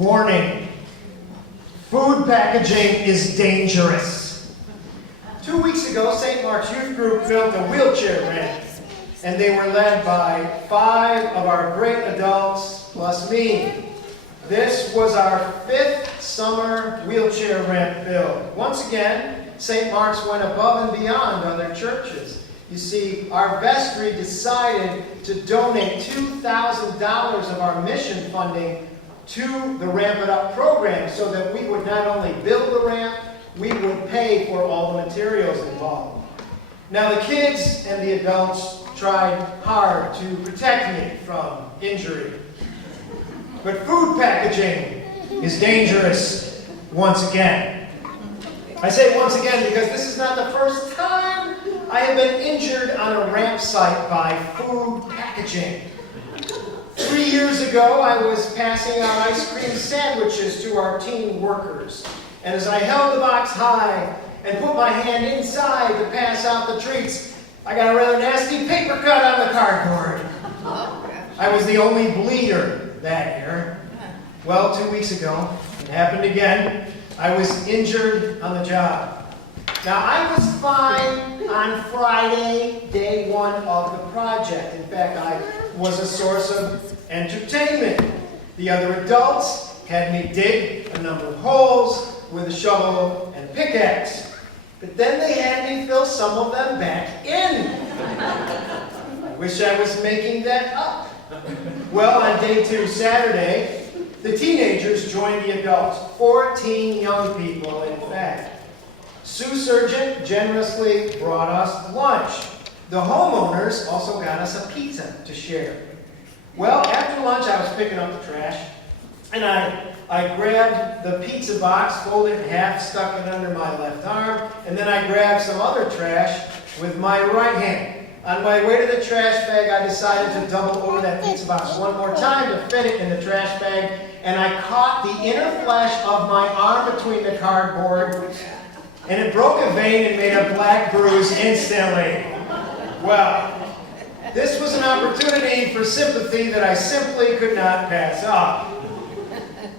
Warning, food packaging is dangerous. 2 weeks ago, St. Mark's Youth Group built a wheelchair ramp, and they were led by 5 of our great adults plus me. This was our 5th summer wheelchair ramp build. Once again, St. Mark's went above and beyond other churches. You see, our vestry decided to donate $2,000 of our mission funding to the Ramp It Up program so that we would not only build the ramp, we would pay for all the materials involved. Now the kids and the adults tried hard to protect me from injury. But food packaging is dangerous once again. I say once again because this is not the first time I have been injured on a ramp site by food packaging. 3 years ago, I was passing out ice cream sandwiches to our teen workers. And as I held the box high and put my hand inside to pass out the treats, I got a rather nasty paper cut on the cardboard. I was the only bleeder that year. Well, 2 weeks ago, it happened again. I was injured on the job. Now, I was fine on Friday, day 1 of the project. In fact, I was a source of entertainment. The other adults had me dig a number of holes with a shovel and pickaxe. But then they had me fill some of them back in. I wish I was making that up. Well, on day 2, Saturday, the teenagers joined the adults. 14 young people, in fact. Sue Surgeon generously brought us lunch. The homeowners also got us a pizza to share. Well, after lunch, I was picking up the trash, and I grabbed the pizza box, folded it in half, stuck it under my left arm, and then I grabbed some other trash with my right hand. On my way to the trash bag, I decided to double over that pizza box one more time to fit it in the trash bag, and I caught the inner flesh of my arm between the cardboard, and it broke a vein and made a black bruise instantly. Well, this was an opportunity for sympathy that I simply could not pass up.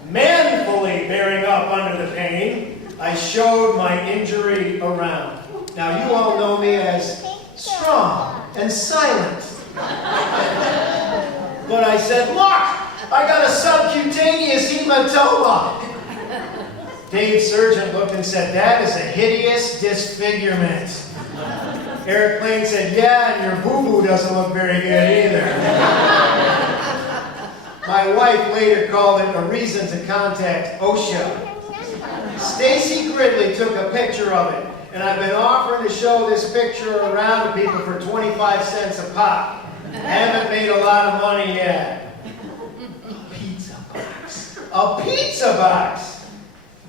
Manfully bearing up under the pain, I showed my injury around. Now, you all know me as strong and silent. But I said, look, I got a subcutaneous hematoma. Dave Surgeon looked and said, that is a hideous disfigurement. Eric Lane said, yeah, and your boo-boo doesn't look very good either. My wife later called it a reason to contact OSHA. Stacy Gridley took a picture of it, and I've been offering to show this picture around to people for 25 cents a pop. Haven't made a lot of money yet. A pizza box. A pizza box!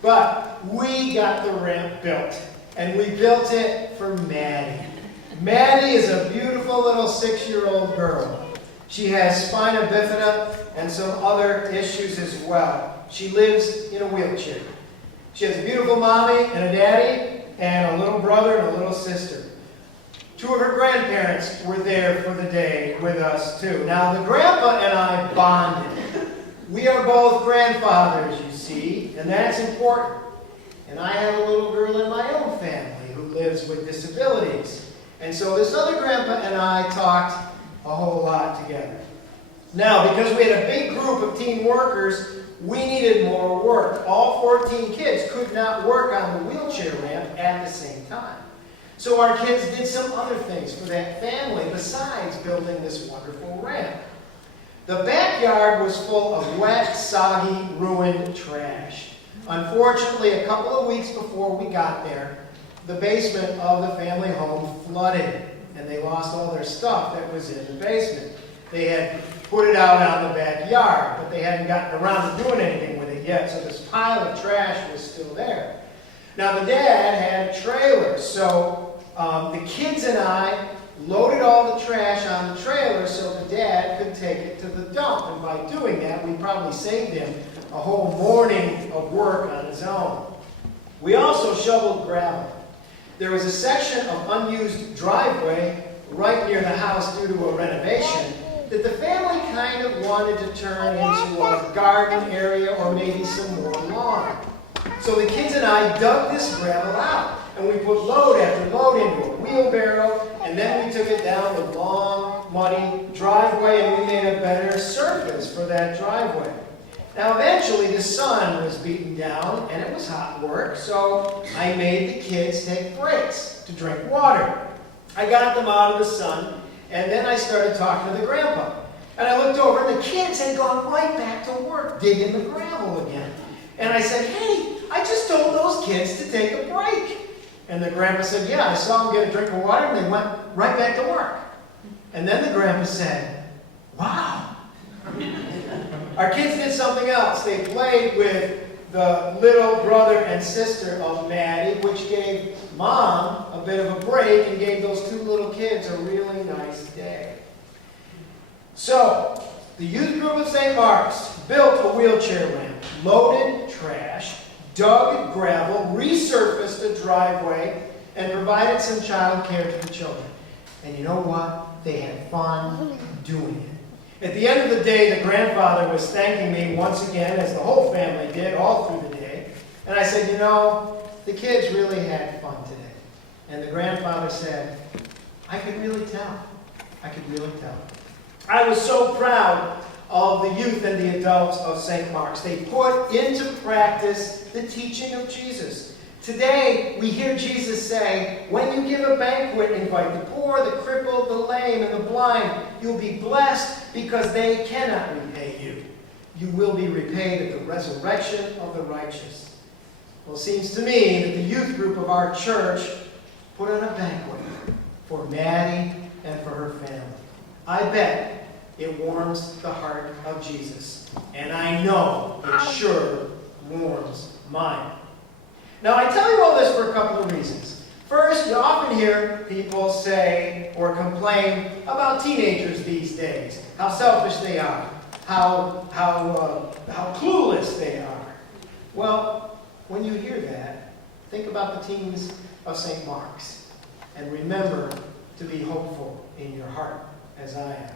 But we got the ramp built, and we built it for Maddie. Maddie is a beautiful little 6-year-old girl. She has spina bifida and some other issues as well. She lives in a wheelchair. She has a beautiful mommy and a daddy and a little brother and a little sister. 2 of her grandparents were there for the day with us too. Now the grandpa and I bonded. We are both grandfathers, you see, and that's important. And I have a little girl in my own family who lives with disabilities. And so this other grandpa and I talked a whole lot together. Now, because we had a big group of teen workers, we needed more work. All 14 kids could not work on the wheelchair ramp at the same time. So our kids did some other things for that family besides building this wonderful ramp. The backyard was full of wet, soggy, ruined trash. Unfortunately, a couple of weeks before we got there, the basement of the family home flooded, and they lost all their stuff that was in the basement. They had put it out on the backyard, but they hadn't gotten around to doing anything with it yet, so this pile of trash was still there. Now, the dad had a trailer, so the kids and I loaded all the trash on the trailer so the dad could take it to the dump, and by doing that, we probably saved him a whole morning of work on his own. We also shoveled gravel. There was a section of unused driveway right near the house due to a renovation that the family kind of wanted to turn into a garden area or maybe some more lawn. So the kids and I dug this gravel out, and we put load after load into a wheelbarrow, and then we took it down the long, muddy driveway, and we made a better surface for that driveway. Now eventually the sun was beating down, and it was hot work, so I made the kids take breaks to drink water. I got them out of the sun, and then I started talking to the grandpa. And I looked over, and the kids had gone right back to work, digging the gravel again. And I said, hey, I just told those kids to take a break. And the grandpa said, yeah, I saw them get a drink of water, and they went right back to work. And then the grandpa said, wow. Our kids did something else. They played with the little brother and sister of Maddie, which gave Mom a bit of a break and gave those two little kids a really nice day. So, the youth group of St. Mark's built a wheelchair ramp, loaded trash, dug gravel, resurfaced a driveway, and provided some child care to the children. And you know what? They had fun doing it. At the end of the day, the grandfather was thanking me once again, as the whole family did, all through the day. And I said, you know, the kids really had fun today. And the grandfather said, I could really tell. I could really tell. I was so proud of the youth and the adults of St. Mark's. They put into practice the teaching of Jesus. Today, we hear Jesus say, when you give a banquet, invite the poor, the crippled, the lame, and the blind. You'll be blessed because they cannot repay you. You will be repaid at the resurrection of the righteous. Well, it seems to me that the youth group of our church put on a banquet for Maddie and for her family. I bet it warms the heart of Jesus. And I know it sure warms mine. Now, I tell you all this for a couple of reasons. First, you often hear people say or complain about teenagers these days, how selfish they are, how clueless they are. Well, when you hear that, think about the teens of St. Mark's and remember to be hopeful in your heart, as I am.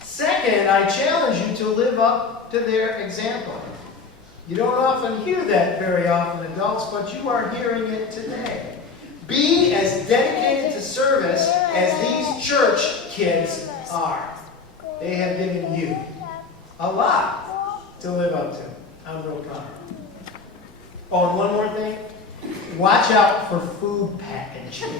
Second, I challenge you to live up to their example. You don't often hear that very often, adults, but you are hearing it today. Be as dedicated to service as these church kids are. They have given you a lot to live up to. I'm real proud. Oh, and one more thing. Watch out for food packaging.